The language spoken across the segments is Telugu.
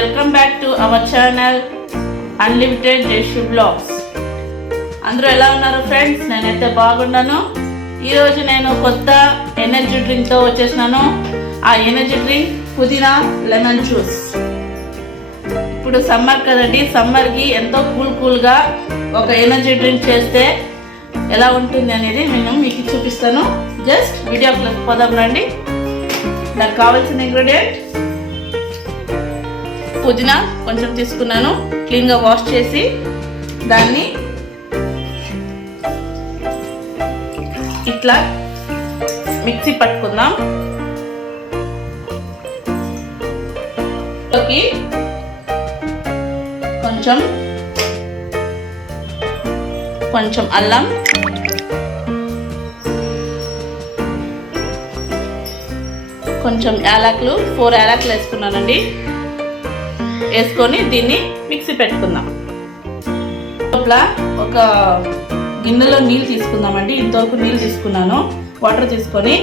Welcome back to our channel unlimited Jayashree blogs. అందరూ ఎలా ఉన్నారు ఫ్రెండ్స్? నేనైతే బాగున్నాను. ఈరోజు నేను కొత్త ఎనర్జీ డ్రింక్తో వచ్చేసినాను. ఆ ఎనర్జీ డ్రింక్ పుదీనా లెమన్ జ్యూస్. ఇప్పుడు సమ్మర్ కదండి, సమ్మర్కి ఎంతో కూల్గా ఒక ఎనర్జీ డ్రింక్ చేస్తే ఎలా ఉంటుంది అనేది నేను మీకు చూపిస్తాను. జస్ట్ వీడియోకి పోదాం రండి. దానికి కావాల్సిన ఇంగ్రీడియంట్ పుదీనా కొంచెం తీసుకున్నాను, క్లీన్గా వాష్ చేసి దాన్ని ఇట్లా మిక్సీ పట్టుకుందాం. కొంచెం అల్లం, కొంచెం యాలకులు, 4 యాలకులు వేసుకున్నానండి. వేసుకొని దీన్ని మిక్సీ పెట్టుకుందాం. లోపల ఒక గిన్నెలో నీళ్ళు తీసుకుందామండి. ఇంతవరకు నీళ్ళు తీసుకున్నాను, వాటర్ తీసుకొని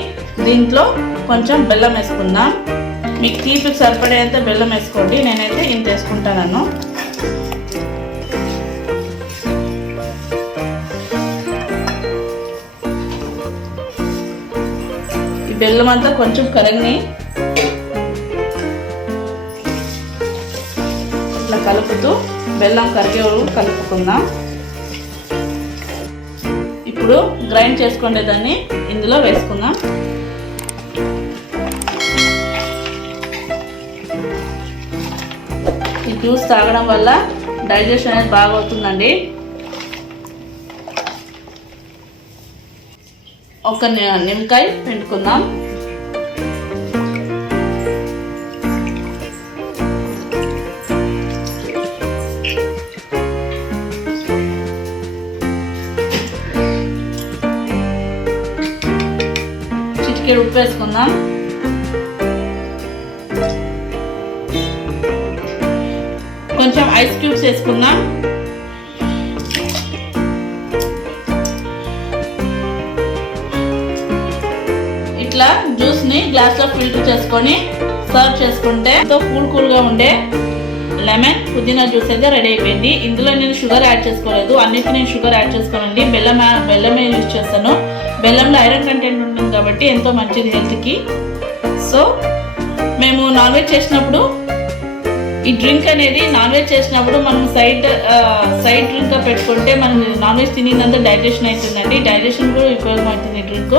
దీంట్లో కొంచెం బెల్లం వేసుకుందాం. మీకు తీపికి సరిపడేంత బెల్లం వేసుకోండి. నేనైతే ఇంత వేసుకుంటాను. ఈ బెల్లం అంతా కొంచెం కరగని ఇట్లా కలుపుతూ బెల్లం కరిగే కలుపుకుందాం. ఇప్పుడు గ్రైండ్ చేసుకునే దాన్ని ఇందులో వేసుకుందాం. ఈ జ్యూస్ తాగడం వల్ల డైజెషన్ అనేది బాగా అవుతుందండి. ఒక నిమ్మకాయ పిండుకుందాం. ఉప్పు వేసుకుందాం. కొంచెం ఐస్ క్యూబ్స్ వేసుకుందాం. ఇట్లా జ్యూస్ ని గ్లాస్ లో ఫిల్టర్ చేసుకొని సర్వ్ చేసుకుంటే ఎంతో కూల్గా ఉండే లెమన్ పుదీనా జ్యూస్ అయితే రెడీ అయిపోయింది. ఇందులో నేను షుగర్ యాడ్ చేసుకోలేదు, అన్నిటికీ నేను షుగర్ యాడ్ చేసుకోనండి. బెల్లమే యూజ్ చేస్తాను. బెల్లంలో ఐరన్ కంటెంట్ ఉంటుంది కాబట్టి ఎంతో మంచిది హెల్త్కి. సో మేము నాన్ వెజ్ చేసినప్పుడు ఈ డ్రింక్ అనేది మనం సైడ్ డ్రింక్గా పెట్టుకుంటే మనం నాన్ వెజ్ తినేదంతా డైజెషన్ అవుతుందండి. డైజెషన్ కూడా ఉపయోగం అవుతుంది ఈ డ్రింక్.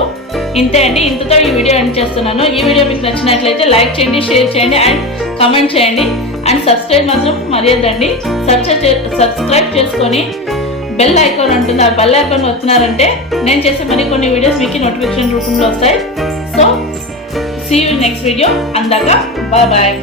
ఇంతే అండి. ఇంతతో ఈ వీడియో ఎండ్ చేస్తున్నాను. ఈ వీడియో మీకు నచ్చినట్లయితే లైక్ చేయండి, షేర్ చేయండి అండ్ కామెంట్ చేయండి. అండ్ సబ్స్క్రైబ్ మాత్రం మర్యాదండి. సబ్స్క్రైబ్ చేసుకొని బెల్ ఐకాన్ ఉంటుంది, ఆ బెల్ ఐకాన్ వస్తున్నారంటే నేను చేసే మరికొన్ని వీడియోస్ మీకు నోటిఫికేషన్ రూపంలో వస్తాయి. So see you next video. అందాక బాయ్.